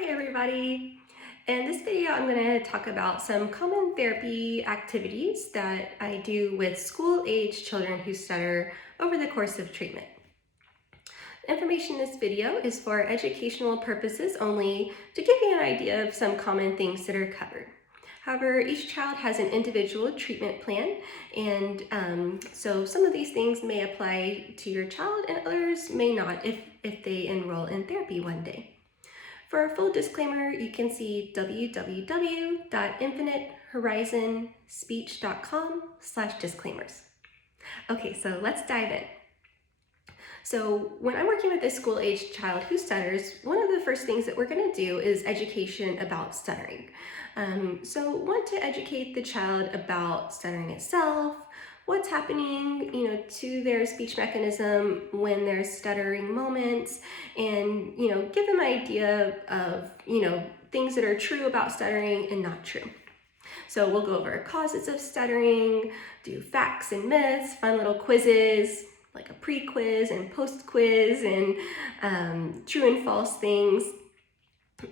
Hi everybody! In this video I'm going to talk about some common therapy activities that I do with school-age children who stutter over the course of treatment. Information in this video is for educational purposes only to give you an idea of some common things that are covered. However, each child has an individual treatment plan, and so some of these things may apply to your child and others may not if they enroll in therapy one day. For a full disclaimer, you can see www.infinitehorizonspeech.com/disclaimers. Okay, so let's dive in. So when I'm working with a school-age child who stutters, one of the first things that we're going to do is education about stuttering. So want to educate the child about stuttering itself, what's happening, to their speech mechanism when there's stuttering moments, and, give them an idea of, things that are true about stuttering and not true. So we'll go over causes of stuttering, do facts and myths, fun little quizzes, like a pre-quiz and post-quiz, and true and false things.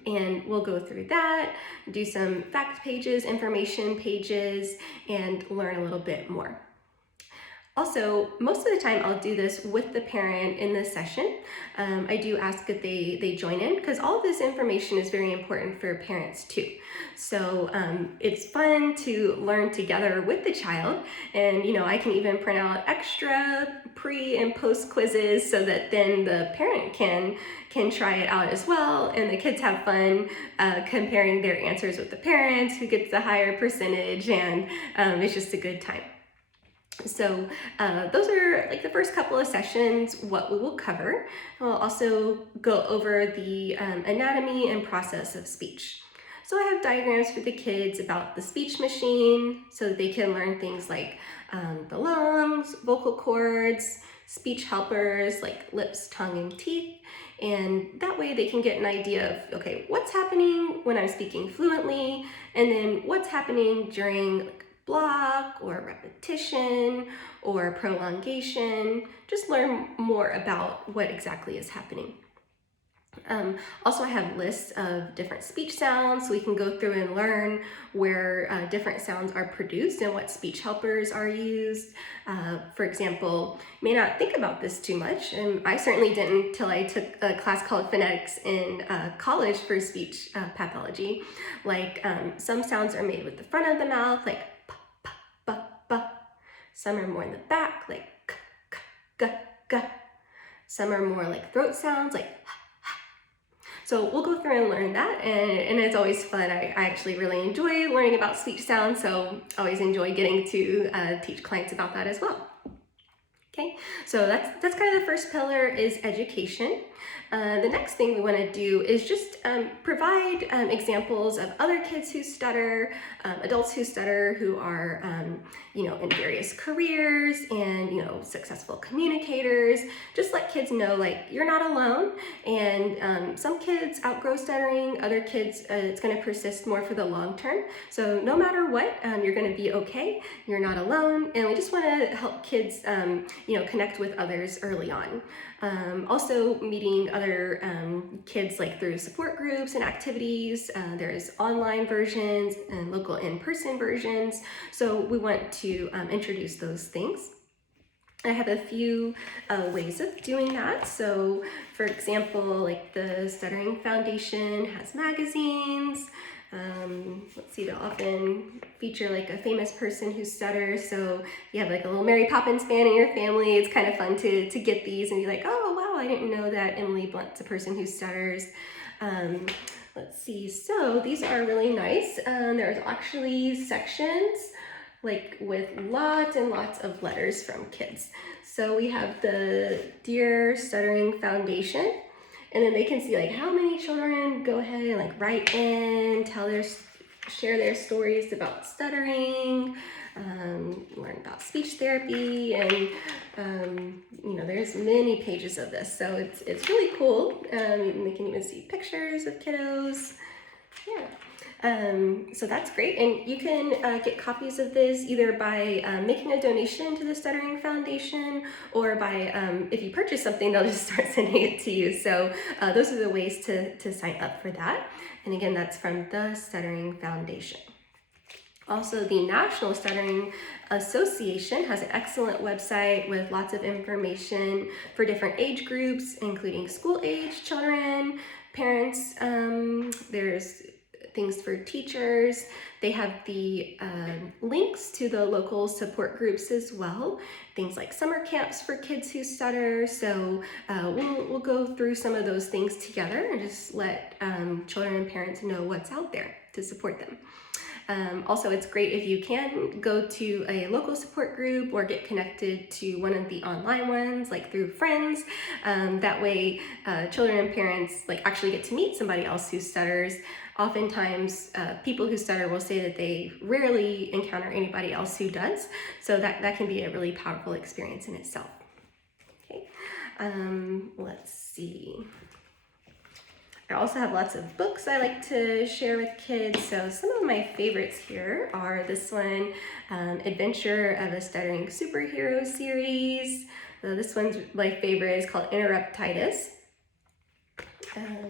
And we'll go through that, do some fact pages, information pages, and learn a little bit more. Also, most of the time I'll do this with the parent in the session. I do ask that they join in because all of this information is very important for parents too. So it's fun to learn together with the child, and I can even print out extra pre and post quizzes so that then the parent can try it out as well, and the kids have fun comparing their answers with the parents, who gets the higher percentage, and it's just a good time. So those are like the first couple of sessions, what we will cover. We'll also go over the anatomy and process of speech. So I have diagrams for the kids about the speech machine so that they can learn things like the lungs, vocal cords, speech helpers like lips, tongue, and teeth. And that way they can get an idea of, okay, what's happening when I'm speaking fluently, and then what's happening during block or repetition or prolongation. Just learn more about what exactly is happening. Also, I have lists of different speech sounds so we can go through and learn where different sounds are produced and what speech helpers are used. For example, you may not think about this too much, and I certainly didn't until I took a class called phonetics in college for speech pathology. Like some sounds are made with the front of the mouth, like p, p, b, b. Some are more in the back, like k, k, g, g. Some are more like throat sounds, like so we'll go through and learn that, and it's always fun. I actually really enjoy learning about speech sounds, so I always enjoy getting to teach clients about that as well. Okay, so that's kind of the first pillar, is education. The next thing we want to do is just provide examples of other kids who stutter, adults who stutter, who are in various careers and successful communicators. Just let kids know, like, you're not alone, and some kids outgrow stuttering, other kids it's going to persist more for the long term. So no matter what, you're going to be okay. You're not alone, and we just want to help kids connect with others early on. Also meeting other kids, like through support groups and activities. There's online versions and local in-person versions. So we want to introduce those things. I have a few ways of doing that. So for example, like the Stuttering Foundation has magazines. Let's see, they'll often feature like a famous person who stutters. So you have like a little Mary Poppins fan in your family. It's kind of fun to get these and be like, oh wow, I didn't know that Emily Blunt's a person who stutters. Let's see, so these are really nice. There's actually sections like with lots and lots of letters from kids. So we have the Dear Stuttering Foundation, and then they can see like how many children go ahead and like write in, share their stories about stuttering, learn about speech therapy, and there's many pages of this, so it's really cool. They can even see pictures of kiddos. Yeah. So that's great, and you can get copies of this either by making a donation to the Stuttering Foundation, or by, if you purchase something, they'll just start sending it to you. So those are the ways to sign up for that. And again, that's from the Stuttering Foundation. Also, the National Stuttering Association has an excellent website with lots of information for different age groups, including school-age children, parents. There's things for teachers. They have the links to the local support groups as well. Things like summer camps for kids who stutter. So we'll go through some of those things together and just let children and parents know what's out there to support them. Also, it's great if you can go to a local support group or get connected to one of the online ones, like through friends. That way, children and parents actually get to meet somebody else who stutters. Oftentimes, people who stutter will say that they rarely encounter anybody else who does. So that can be a really powerful experience in itself. Okay, let's see. I also have lots of books I like to share with kids. So some of my favorites here are this one, Adventure of a Stuttering Superhero series. This one's my favorite. It's called Interruptitis.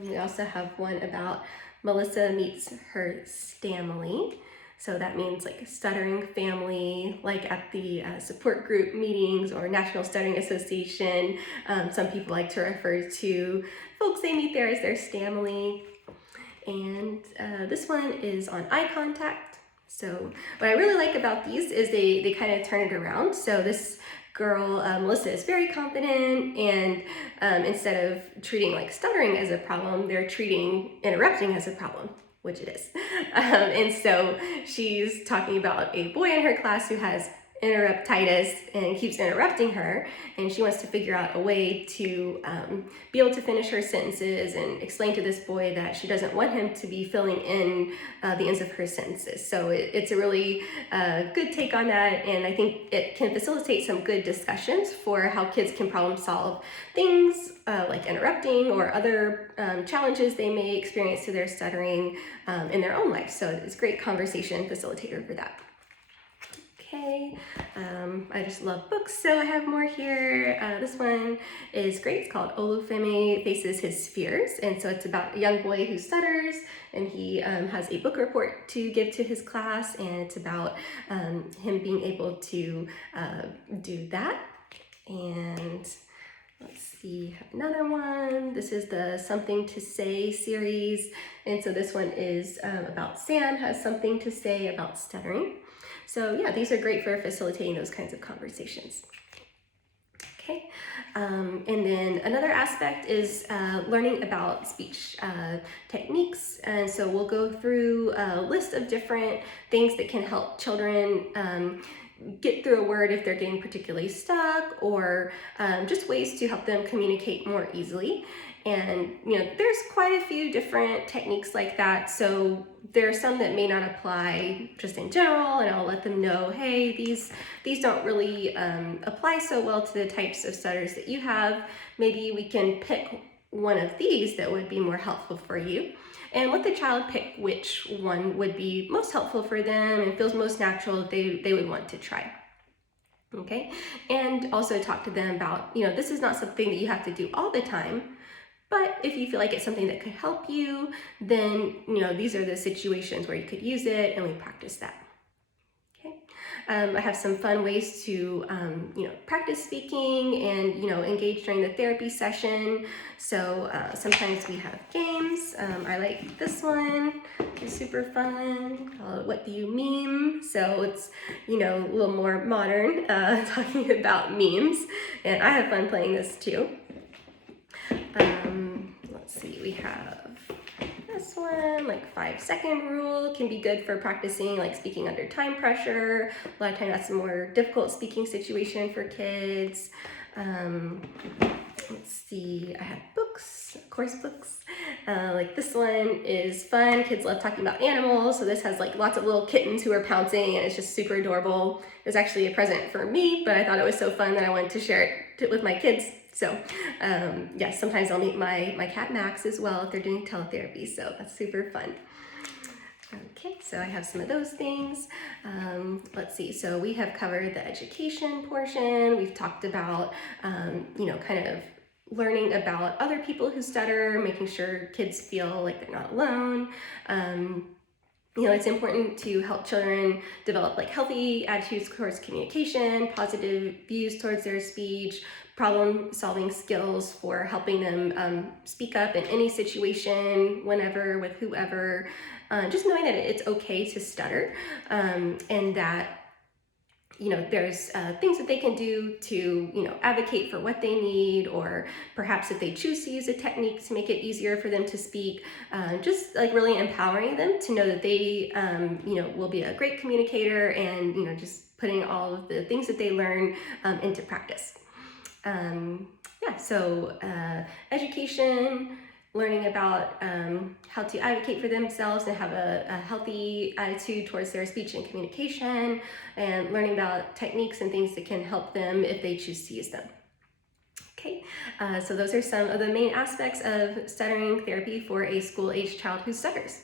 We also have one about Melissa meets her Stamily. So that means like a stuttering family, like at the support group meetings or National Stuttering Association. Some people like to refer to folks they meet there as their Stamily. And this one is on eye contact. So what I really like about these is they kind of turn it around. So this girl, Melissa, is very confident, and instead of treating like stuttering as a problem, they're treating interrupting as a problem, which it is. And so she's talking about a boy in her class who has interruptitis and keeps interrupting her, and she wants to figure out a way to be able to finish her sentences and explain to this boy that she doesn't want him to be filling in the ends of her sentences. So it's a really good take on that, and I think it can facilitate some good discussions for how kids can problem solve things like interrupting or other challenges they may experience to their stuttering in their own life. So it's a great conversation facilitator for that. Okay, I just love books, so I have more here. This one is great. It's called Olufemi Faces His Fears, and so it's about a young boy who stutters, and he has a book report to give to his class, and it's about him being able to do that. And let's see, another one. This is the Something to Say series, and so this one is about Sam has something to say about stuttering. So yeah, these are great for facilitating those kinds of conversations. Okay, and then another aspect is learning about speech techniques. And so we'll go through a list of different things that can help children get through a word if they're getting particularly stuck, or just ways to help them communicate more easily. And there's quite a few different techniques like that. So there are some that may not apply just in general, and I'll let them know, hey, these don't really apply so well to the types of stutters that you have. Maybe we can pick one of these that would be more helpful for you, and let the child pick which one would be most helpful for them and feels most natural that they would want to try. Okay, and also talk to them about, this is not something that you have to do all the time, but if you feel like it's something that could help you, then, these are the situations where you could use it, and we practice that. Okay. I have some fun ways to, practice speaking and, engage during the therapy session. So sometimes we have games. I like this one. It's super fun. What do you meme? So it's, a little more modern, talking about memes. And I have fun playing this too. Let's see, we have this one, like 5-second rule, can be good for practicing like speaking under time pressure. A lot of times that's a more difficult speaking situation for kids. Let's see, I have books, course books. Like this one is fun. Kids love talking about animals. So this has like lots of little kittens who are pouncing, and it's just super adorable. It was actually a present for me, but I thought it was so fun that I wanted to share it with my kids. So yes, sometimes I'll meet my cat Max as well if they're doing teletherapy. So that's super fun. Okay, so I have some of those things. Let's see, so we have covered the education portion. We've talked about, kind of learning about other people who stutter, making sure kids feel like they're not alone. It's important to help children develop like healthy attitudes towards communication, positive views towards their speech, problem-solving skills for helping them speak up in any situation, whenever, with whoever. Just knowing that it's okay to stutter, and that there's things that they can do to, advocate for what they need, or perhaps if they choose to use a technique to make it easier for them to speak, just like really empowering them to know that they, will be a great communicator, and, just putting all of the things that they learn into practice. So education, learning about how to advocate for themselves and have a healthy attitude towards their speech and communication, and learning about techniques and things that can help them if they choose to use them. Okay, so those are some of the main aspects of stuttering therapy for a school-age child who stutters.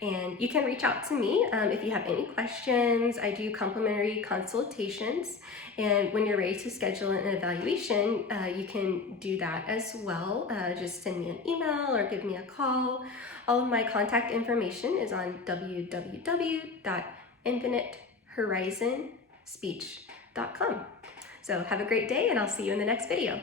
And you can reach out to me if you have any questions. I do complimentary consultations, and when you're ready to schedule an evaluation, you can do that as well. Just send me an email or give me a call. All of my contact information is on www.infinitehorizonspeech.com. So have a great day, and I'll see you in the next video.